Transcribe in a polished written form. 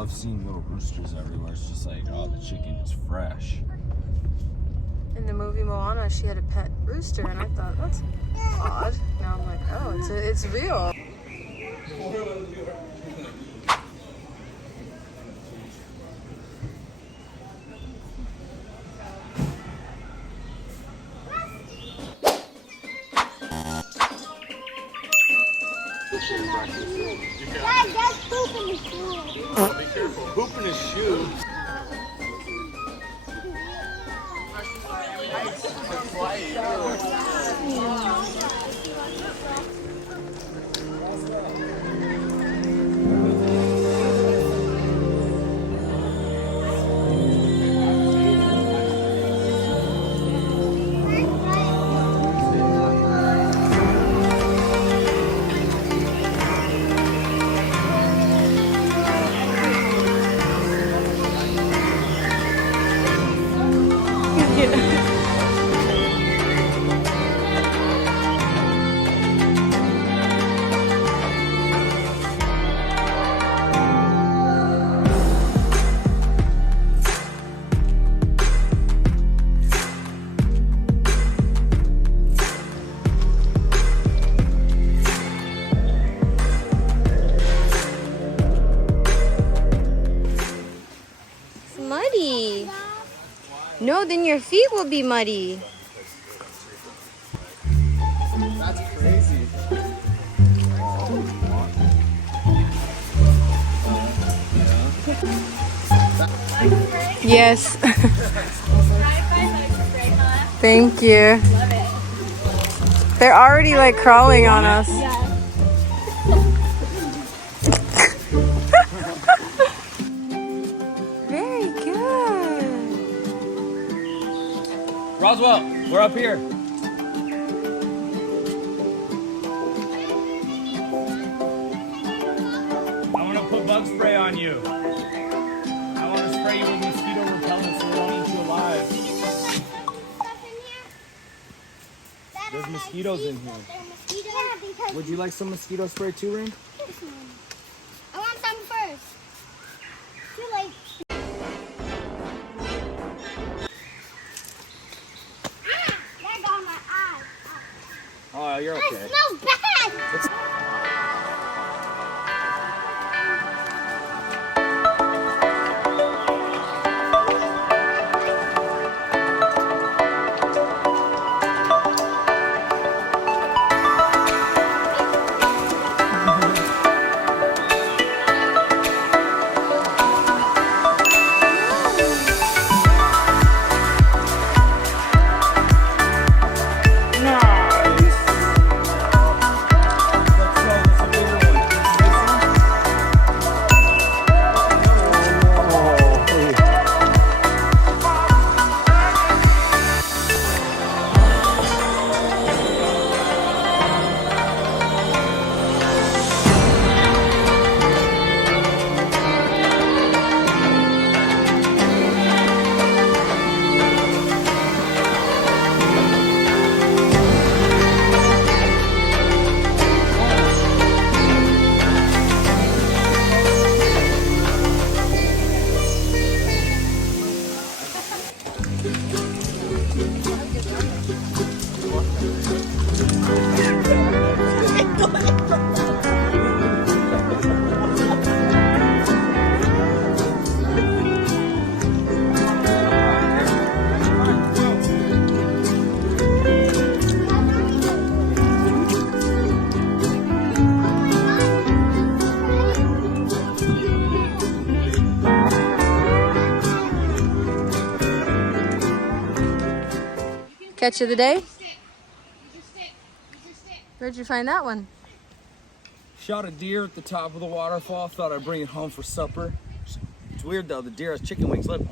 love seeing little roosters everywhere. It's just like, oh, the chicken is fresh. In the movie Moana, she had a pet rooster, and I thought, that's odd. Now I'm like, oh, it's real. Dad, that's poop in his shoe. Oh, be careful. Poop in his shoe. Muddy. No, then your feet will be muddy. That's crazy. Yes. Thank you. They're already like crawling on us. Very good. Roswell, we're up here. I want to put bug spray on you. I want to spray you with mosquito repellent so we won't eat you alive. There's mosquitoes in here. Would you like some mosquito spray too, Ring? I want some first. Too late. That got my eye. Oh, you're okay. It smells bad. Catch of the day? Where'd you find that one? Shot a deer at the top of the waterfall. Thought I'd bring it home for supper. It's weird though. The deer has chicken wings. Look.